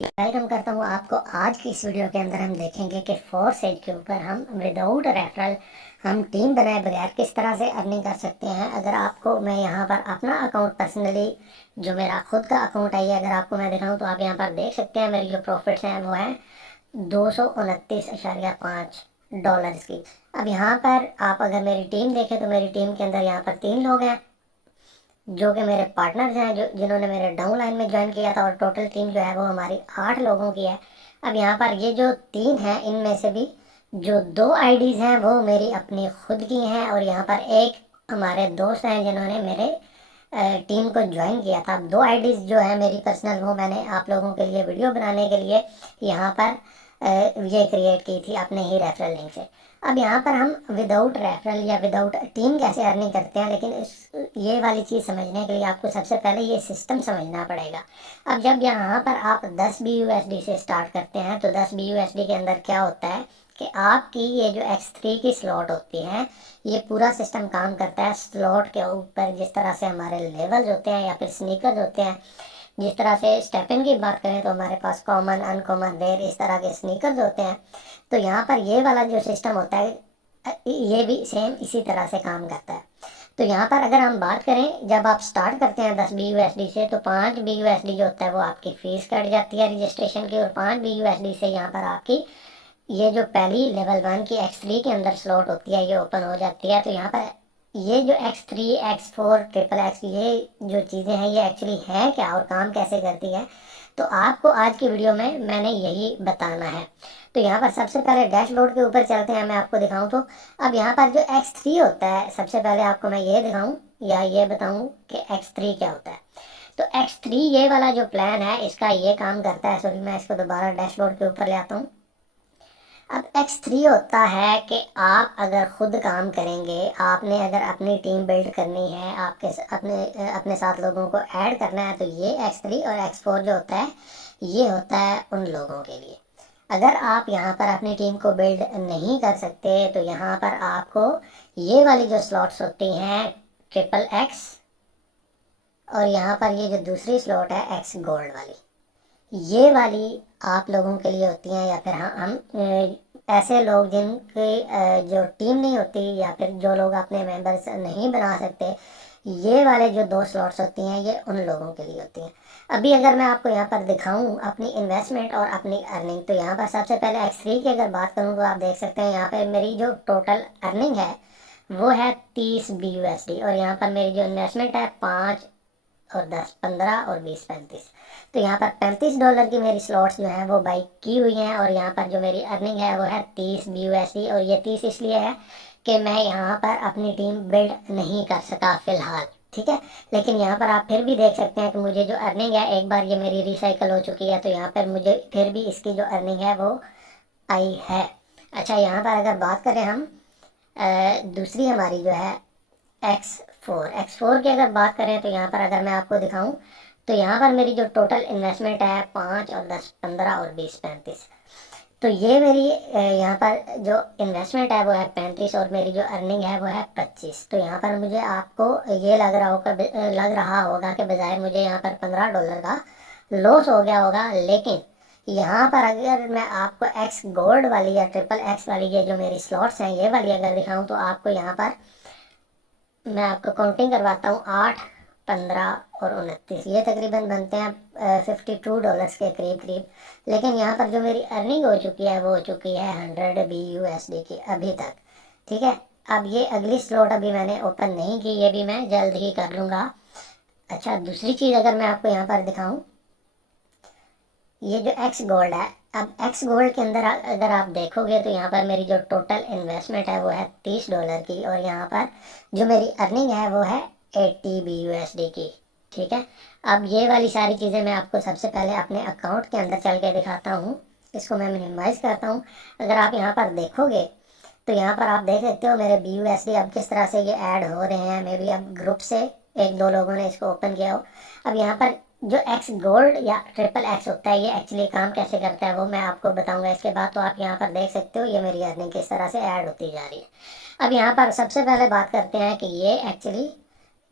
Welcome करता हूँ आपको। आज की इस वीडियो के अंदर हम देखेंगे कि फोर्सेज के ऊपर हम विदाउट रेफरल हम टीम बनाए बगैर किस तरह से अर्निंग कर सकते हैं। अगर आपको मैं यहाँ पर अपना अकाउंट पर्सनली जो मेरा खुद का अकाउंट है, ये अगर आपको मैं दिखाऊँ तो आप यहाँ पर देख सकते हैं मेरी जो प्रॉफिट्स हैं वो है $229.5 की। अब यहाँ पर आप अगर मेरी टीम देखें तो मेरी टीम के अंदर यहाँ पर 3 लोग हैं जो कि मेरे पार्टनर्स हैं, जो जिन्होंने मेरे डाउन लाइन में ज्वाइन किया था, और टोटल टीम जो है वो हमारी 8 लोगों की है। अब यहाँ पर ये जो 3 हैं, इनमें से भी जो 2 आईडीज़ हैं वो मेरी अपनी खुद की हैं, और यहाँ पर एक हमारे दोस्त हैं जिन्होंने मेरे टीम को ज्वाइन किया था। 2 आईडीज़ जो है मेरी पर्सनल, वो मैंने आप लोगों के लिए वीडियो बनाने के लिए यहाँ पर ये क्रिएट की थी अपने ही रेफरल लिंक से। अब यहाँ पर हम विदाउट रेफरल या विदाउट टीम कैसे अर्निंग करते हैं, लेकिन ये वाली चीज़ समझने के लिए आपको सबसे पहले ये सिस्टम समझना पड़ेगा। अब जब यहाँ पर आप 10 BUSD से स्टार्ट करते हैं तो 10 BUSD के अंदर क्या होता है कि आपकी ये जो X3 की स्लॉट होती है, ये पूरा सिस्टम काम करता है स्लॉट के ऊपर। जिस तरह से हमारे लेवल्स होते हैं या फिर स्नीकर्स होते हैं, जिस तरह से स्टेपिन की बात करें तो हमारे पास कॉमन, अनकॉमन, रेयर, इस तरह के स्नीकर्स होते हैं। तो यहाँ पर ये वाला जो सिस्टम होता है ये भी सेम इसी तरह से काम करता है। तो यहाँ पर अगर हम बात करें, जब आप स्टार्ट करते हैं 10 BUSD से तो 5 BUSD जो होता है वो आपकी फ़ीस कट जाती है रजिस्ट्रेशन की, और 5 BUSD से यहाँ पर आपकी ये जो पहली लेवल 1 की X3 के अंदर स्लॉट होती है ये ओपन हो जाती है। तो यहाँ पर ये जो X3, X4, ट्रिपल एक्स, ये जो चीज़ें हैं ये एक्चुअली हैं क्या और काम कैसे करती है, तो आपको आज की वीडियो में मैंने यही बताना है। तो यहाँ पर सबसे पहले डैशबोर्ड के ऊपर चलते हैं, मैं आपको दिखाऊं तो अब यहाँ पर जो X3 होता है, सबसे पहले आपको मैं ये दिखाऊं या ये बताऊं कि X3 क्या होता है। तो X3 ये वाला जो प्लान है इसका ये काम करता है। सॉरी, मैं इसको दोबारा डैशबोर्ड के ऊपर ले आता हूँ। अब X3 होता है कि आप अगर खुद काम करेंगे, आपने अगर अपनी टीम बिल्ड करनी है, आपके अपने साथ लोगों को ऐड करना है, तो ये X3 और X4 जो होता है ये होता है उन लोगों के लिए। अगर आप यहाँ पर अपनी टीम को बिल्ड नहीं कर सकते तो यहाँ पर आपको ये वाली जो स्लॉट्स होती हैं ट्रिपल एक्स, और यहाँ पर ये जो दूसरी स्लॉट है एक्स गोल्ड वाली, ये वाली आप लोगों के लिए होती हैं। या फिर हम ऐसे लोग जिनकी जो टीम नहीं होती, या फिर जो लोग अपने मेंबर्स नहीं बना सकते, ये वाले जो 2 स्लॉट्स होती हैं ये उन लोगों के लिए होती हैं। अभी अगर मैं आपको यहाँ पर दिखाऊं अपनी इन्वेस्टमेंट और अपनी अर्निंग, तो यहाँ पर सबसे पहले X3 की अगर बात करूँ तो आप देख सकते हैं यहाँ पर मेरी जो टोटल अर्निंग है वो है 30 BUSD, और यहाँ पर मेरी जो इन्वेस्टमेंट है 5 और 10, 15 और 20, 35। तो यहाँ पर $35 की मेरी स्लॉट्स जो हैं वो बाई की हुई हैं, और यहाँ पर जो मेरी अर्निंग है वो है 30 BUSD। और ये 30 इसलिए है कि मैं यहाँ पर अपनी टीम बिल्ड नहीं कर सका फ़िलहाल, ठीक है। लेकिन यहाँ पर आप फिर भी देख सकते हैं कि मुझे जो अर्निंग है, एक बार ये मेरी रिसाइकल हो चुकी है, तो यहाँ पर मुझे फिर भी इसकी जो अर्निंग है वो आई है। अच्छा, यहाँ पर अगर बात करें हम दूसरी हमारी जो है X4 की अगर बात करें, तो यहाँ पर अगर मैं आपको दिखाऊं तो यहाँ पर मेरी जो टोटल इन्वेस्टमेंट है 5 और 10, 15 और 20, 35। तो ये मेरी यहाँ पर जो इन्वेस्टमेंट है वो है 35, और मेरी जो अर्निंग है वो है 25। तो यहाँ पर मुझे आपको ये लग रहा होगा कि बजाय मुझे यहाँ पर $15 का लॉस हो गया होगा, लेकिन यहाँ पर अगर मैं आपको एक्स गोल्ड वाली या ट्रिपल एक्स वाली ये जो मेरी स्लॉट्स हैं ये वाली अगर दिखाऊं, तो आपको यहाँ पर मैं आपको काउंटिंग करवाता हूँ। 8, 15 और 29, ये तकरीबन बनते हैं $52 के करीब करीब। लेकिन यहाँ पर जो मेरी अर्निंग हो चुकी है वो हो चुकी है 100 BUSD की अभी तक, ठीक है। अब ये अगली स्लॉट अभी मैंने ओपन नहीं की, ये भी मैं जल्द ही कर लूँगा। अच्छा, दूसरी चीज़ अगर मैं आपको यहाँ पर दिखाऊँ, ये जो एक्स गोल्ड है, अब एक्स गोल्ड के अंदर अगर आप देखोगे तो यहाँ पर मेरी जो टोटल इन्वेस्टमेंट है वो है $30 की, और यहाँ पर जो मेरी अर्निंग है वो है 80 BUSD की, ठीक है। अब ये वाली सारी चीज़ें मैं आपको सबसे पहले अपने अकाउंट के अंदर चल के दिखाता हूँ। इसको मैं मिनिमाइज़ करता हूँ। अगर आप यहाँ पर देखोगे तो यहाँ पर आप देख सकते हो मेरे BUSD अब किस तरह से ये ऐड हो रहे हैं। मे बी अब ग्रुप से 1-2 लोगों ने इसको ओपन किया हो। अब यहाँ पर जो एक्स गोल्ड या ट्रिपल एक्स होता है ये एक्चुअली काम कैसे करता है वो मैं आपको बताऊंगा इसके बाद। तो आप यहाँ पर देख सकते हो ये मेरी अर्निंग किस तरह से ऐड होती जा रही है। अब यहाँ पर सबसे पहले बात करते हैं कि ये एक्चुअली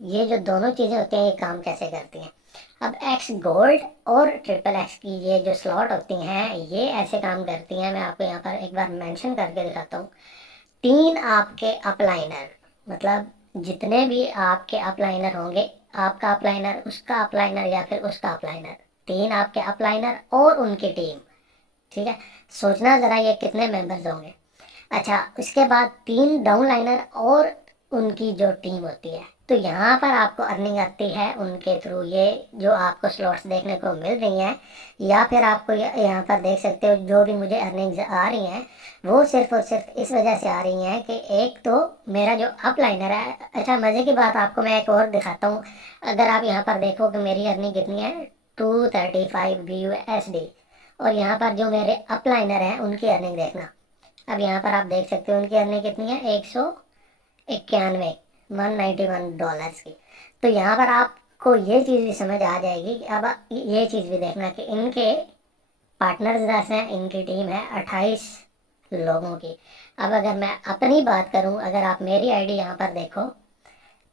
ये जो दोनों चीज़ें होती हैं ये काम कैसे करती हैं। अब एक्स गोल्ड और ट्रिपल एक्स की ये जो स्लॉट होती हैं ये ऐसे काम करती हैं, मैं आपको यहाँ पर एक बार मेंशन करके दिखाता हूँ। 3 आपके अपलाइनर, मतलब जितने भी आपके अपलाइनर होंगे, आपका अपलाइनर, उसका अपलाइनर या फिर उसका अपलाइनर, 3 आपके अपलाइनर और उनकी टीम, ठीक है। सोचना ज़रा ये कितने मेंबर्स होंगे। अच्छा, उसके बाद 3 डाउनलाइनर और उनकी जो टीम होती है। तो यहाँ पर आपको अर्निंग आती है उनके थ्रू, ये जो आपको स्लॉट्स देखने को मिल रही हैं, या फिर आपको यहाँ पर देख सकते हो जो भी मुझे अर्निंग्स आ रही हैं वो सिर्फ और सिर्फ इस वजह से आ रही हैं कि एक तो मेरा जो अपलाइनर है। अच्छा, मज़े की बात आपको मैं एक और दिखाता हूँ। अगर आप यहाँ पर देखो कि मेरी अर्निंग कितनी है, 235 BUSD, और यहाँ पर जो मेरे अपलाइनर हैं उनकी अर्निंग देखना। अब यहाँ पर आप देख सकते हो उनकी अर्निंग कितनी है, 191, $191 की। तो यहाँ पर आपको ये चीज़ भी समझ आ जाएगी कि अब ये चीज़ भी देखना कि इनके पार्टनर्स 10 हैं, इनकी टीम है 28 लोगों की। अब अगर मैं अपनी बात करूँ, अगर आप मेरी आईडी यहाँ पर देखो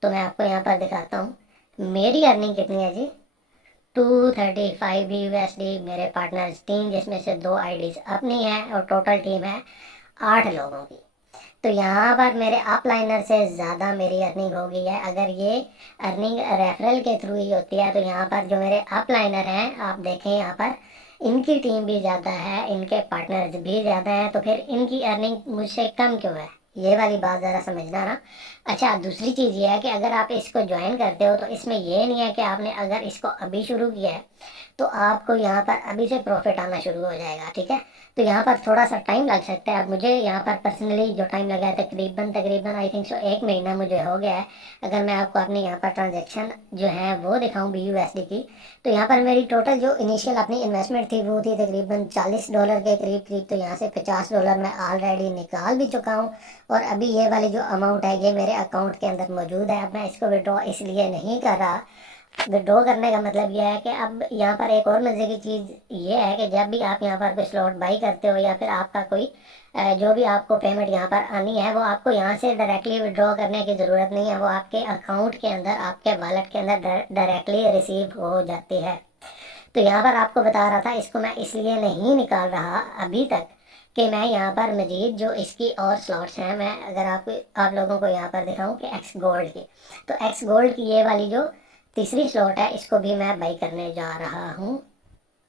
तो मैं आपको यहाँ पर दिखाता हूँ मेरी अर्निंग कितनी है जी। 235 BUSD मेरे पार्टनर्स 3, जिसमें से 2 आईडीज अपनी हैं, और टोटल टीम है 8 लोगों की। तो यहाँ पर मेरे अपलाइनर से ज़्यादा मेरी अर्निंग हो गई है। अगर ये अर्निंग रेफरल के थ्रू ही होती है तो यहाँ पर जो मेरे अपलाइनर हैं आप देखें, यहाँ पर इनकी टीम भी ज़्यादा है, इनके पार्टनर्स भी ज़्यादा हैं, तो फिर इनकी अर्निंग मुझसे कम क्यों है, ये वाली बात ज़रा समझना ना। अच्छा, दूसरी चीज़ ये है कि अगर आप इसको ज्वाइन करते हो तो इसमें ये नहीं है कि आपने अगर इसको अभी शुरू किया है तो आपको यहाँ पर अभी से प्रॉफिट आना शुरू हो जाएगा, ठीक है। तो यहाँ पर थोड़ा सा टाइम लग सकता है। अब मुझे यहाँ पर पर्सनली जो टाइम लगा है तकरीबन आई थिंक सो 1 महीना मुझे हो गया है। अगर मैं आपको अपनी यहाँ पर ट्रांजेक्शन जो है वो दिखाऊँ BUSD की, तो यहाँ पर मेरी टोटल जो इनिशियल अपनी इन्वेस्टमेंट थी वो थी तकरीबन $40 के करीब करीब। तो यहाँ से $50 मैं ऑलरेडी निकाल भी चुका हूँ, और अभी ये वाली जो अमाउंट है ये मेरे अकाउंट के अंदर मौजूद है। अब मैं इसको विड्रॉ इसलिए नहीं कर रहा। विड्रॉ करने का मतलब यह है कि अब यहाँ पर एक और मज़े की चीज़ ये है कि जब भी आप यहाँ पर कोई स्लॉट बाई करते हो या फिर आपका कोई जो भी आपको पेमेंट यहाँ पर आनी है वो आपको यहाँ से डायरेक्टली विड्रॉ करने की ज़रूरत नहीं है, वो आपके अकाउंट के अंदर, आपके वॉलेट के अंदर डायरेक्टली रिसीव हो जाती है। तो यहाँ पर आपको बता रहा था, इसको मैं इसलिए नहीं निकाल रहा अभी तक कि मैं यहाँ पर मजीद जो इसकी और स्लॉट्स हैं, मैं अगर आप लोगों को यहाँ पर दिखाऊं कि एक्स गोल्ड की, तो एक्स गोल्ड की ये वाली जो तीसरी स्लॉट है इसको भी मैं बाई करने जा रहा हूँ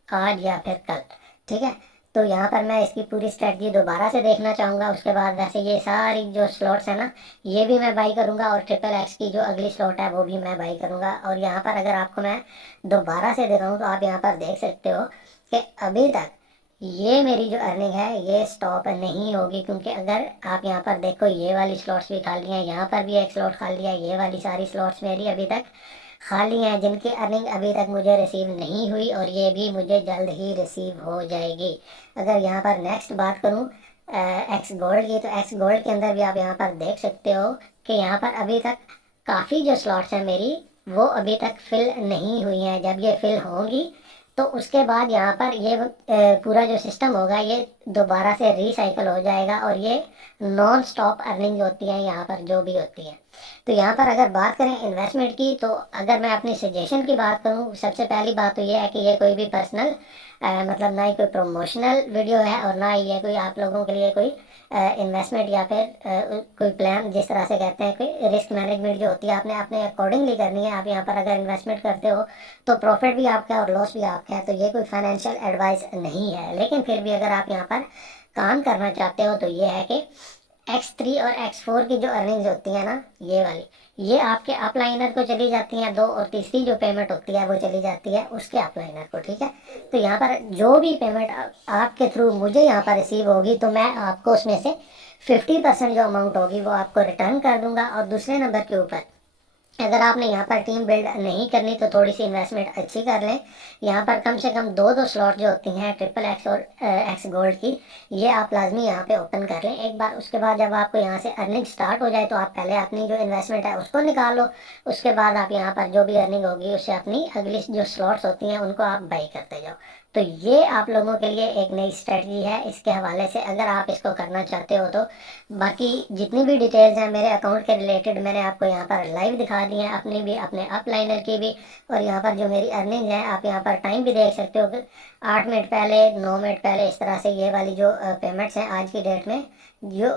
आज या फिर कल, ठीक है। तो यहाँ पर मैं इसकी पूरी स्ट्रेटजी दोबारा से देखना चाहूँगा। उसके बाद वैसे ये सारी जो स्लॉट्स है ना ये भी मैं बाई करूँगा, और ट्रिपल एक्स की जो अगली स्लॉट है वो भी मैं बाई करूँगा। और यहाँ पर अगर आपको मैं दोबारा से दिखाऊँ तो आप यहाँ पर देख सकते हो कि अभी तक ये मेरी जो अर्निंग है ये स्टॉप नहीं होगी, क्योंकि अगर आप यहाँ पर देखो ये वाली स्लॉट्स भी खाली हैं, यहाँ पर भी एक स्लॉट खाली है, ये वाली सारी स्लॉट्स मेरी अभी तक खाली हैं जिनकी अर्निंग अभी तक मुझे रिसीव नहीं हुई, और ये भी मुझे जल्द ही रिसीव हो जाएगी। अगर यहाँ पर नेक्स्ट बात करूँ एक्स गोल्ड की, तो एक्स गोल्ड के अंदर भी आप यहाँ पर देख सकते हो कि यहाँ पर अभी तक काफ़ी जो स्लॉट्स हैं मेरी वो अभी तक फिल नहीं हुई हैं। जब ये फिल होंगी तो उसके बाद यहाँ पर ये पूरा जो सिस्टम होगा ये दोबारा से रिसाइकल हो जाएगा, और ये नॉन स्टॉप अर्निंग होती है यहाँ पर जो भी होती है। तो यहाँ पर अगर बात करें इन्वेस्टमेंट की, तो अगर मैं अपनी सजेशन की बात करूँ, सबसे पहली बात तो ये है कि ये कोई भी पर्सनल मतलब ना ही कोई प्रमोशनल वीडियो है, और ना ही ये कोई आप लोगों के लिए कोई इन्वेस्टमेंट या फिर कोई प्लान, जिस तरह से कहते हैं कोई रिस्क मैनेजमेंट जो होती है आपने अपने अकॉर्डिंगली करनी है। आप यहाँ पर अगर इन्वेस्टमेंट करते हो तो प्रॉफिट भी आपका है और लॉस भी आपका है, तो ये कोई फाइनेंशियल एडवाइस नहीं है। लेकिन फिर भी अगर आप यहाँ पर काम करना चाहते हो तो ये है कि X3 और X4 की जो अर्निंग्स होती है ना ये वाली, ये आपके अपलाइनर को चली जाती हैं 2, और तीसरी जो पेमेंट होती है वो चली जाती है उसके अपलाइनर को, ठीक है। तो यहाँ पर जो भी पेमेंट आपके थ्रू मुझे यहाँ पर रिसीव होगी तो मैं आपको उसमें से 50% जो अमाउंट होगी वो आपको रिटर्न कर दूंगा। और दूसरे नंबर के ऊपर अगर आपने यहाँ पर टीम बिल्ड नहीं करनी तो थोड़ी सी इन्वेस्टमेंट अच्छी कर लें। यहाँ पर कम से कम 2 स्लॉट जो होती हैं ट्रिपल एक्स और एक्स गोल्ड की, ये आप लाजमी यहाँ पे ओपन कर लें एक बार। उसके बाद जब आपको यहाँ से अर्निंग स्टार्ट हो जाए तो आप पहले अपनी जो इन्वेस्टमेंट है उसको निकाल लो। उसके बाद आप यहाँ पर जो भी अर्निंग होगी उससे अपनी अगली जो स्लॉट्स होती हैं उनको आप बाई करते जाओ। तो ये आप लोगों के लिए एक नई स्ट्रेटजी है इसके हवाले से, अगर आप इसको करना चाहते हो तो। बाकी जितनी भी डिटेल्स हैं मेरे अकाउंट के रिलेटेड मैंने आपको यहाँ पर लाइव दिखा दी हैं, अपनी भी अपने अपलाइनर की भी। और यहाँ पर जो मेरी अर्निंग है आप यहाँ पर टाइम भी देख सकते हो कि 8 मिनट पहले, 9 मिनट पहले, इस तरह से ये वाली जो पेमेंट्स हैं आज की डेट में जो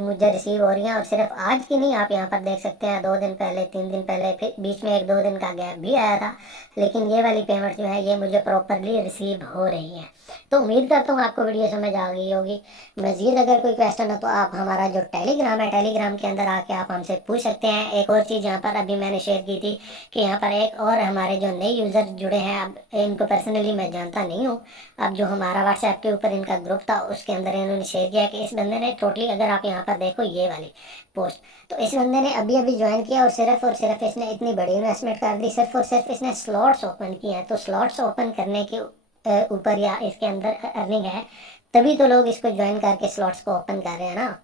मुझे रिसीव हो रही हैं। और सिर्फ आज की नहीं, आप यहाँ पर देख सकते हैं 2 दिन पहले, 3 दिन पहले, फिर बीच में 1-2 दिन का गैप भी आया था, लेकिन ये वाली पेमेंट जो है ये मुझे प्रॉपरली रिसीव हो रही है। तो उम्मीद करता हूँ आपको वीडियो समझ आ गई होगी। मज़ीद अगर कोई क्वेश्चन हो तो आप हमारा जो टेलीग्राम है, टेलीग्राम के अंदर आके आप हमसे पूछ सकते हैं। एक और चीज़ यहाँ पर अभी मैंने शेयर की थी कि यहाँ पर एक और हमारे जो नए यूज़र जुड़े हैं, अब इनको पर्सनली मैं जानता नहीं हूँ, अब जो हमारा व्हाट्सएप के ऊपर इनका ग्रुप था उसके अंदर इन्होंने शेयर किया कि इस बंदे ने टोटली, अगर आप यहाँ पर देखो ये वाली पोस्ट, तो इस बंदे ने अभी अभी ज्वाइन किया और सिर्फ इसने इतनी बड़ी इन्वेस्टमेंट कर दी, सिर्फ और सिर्फ इसने स्लॉट्स ओपन किए हैं। तो स्लॉट्स ओपन करने के ऊपर या इसके अंदर अर्निंग है, तभी तो लोग इसको ज्वाइन करके स्लॉट्स को ओपन कर रहे हैं ना।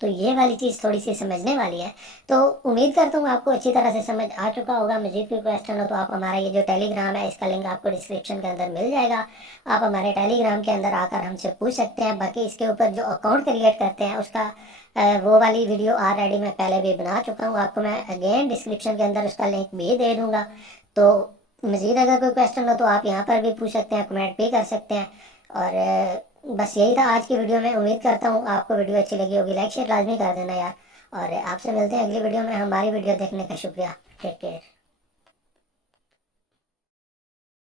तो ये वाली चीज़ थोड़ी सी समझने वाली है। तो उम्मीद करता हूँ आपको अच्छी तरह से समझ आ चुका होगा। मजीद कोई क्वेश्चन हो तो आप हमारा ये जो टेलीग्राम है इसका लिंक आपको डिस्क्रिप्शन के अंदर मिल जाएगा, आप हमारे टेलीग्राम के अंदर आकर हमसे पूछ सकते हैं। बाकी इसके ऊपर जो अकाउंट क्रिएट करते हैं उसका वो वाली वीडियो ऑलरेडी मैं पहले भी बना चुका हूँ, आपको मैं अगेन डिस्क्रिप्शन के अंदर उसका लिंक भी दे दूँगा। तो मज़ीद अगर कोई क्वेश्चन हो तो आप यहाँ पर भी पूछ सकते हैं, कमेंट भी कर सकते हैं। और बस यही था आज की वीडियो में। उम्मीद करता हूँ आपको वीडियो अच्छी लगी होगी, लाइक शेयर लाजमी कर देना यार। और आपसे मिलते हैं अगली वीडियो में। हमारी वीडियो देखने का शुक्रिया। Take care.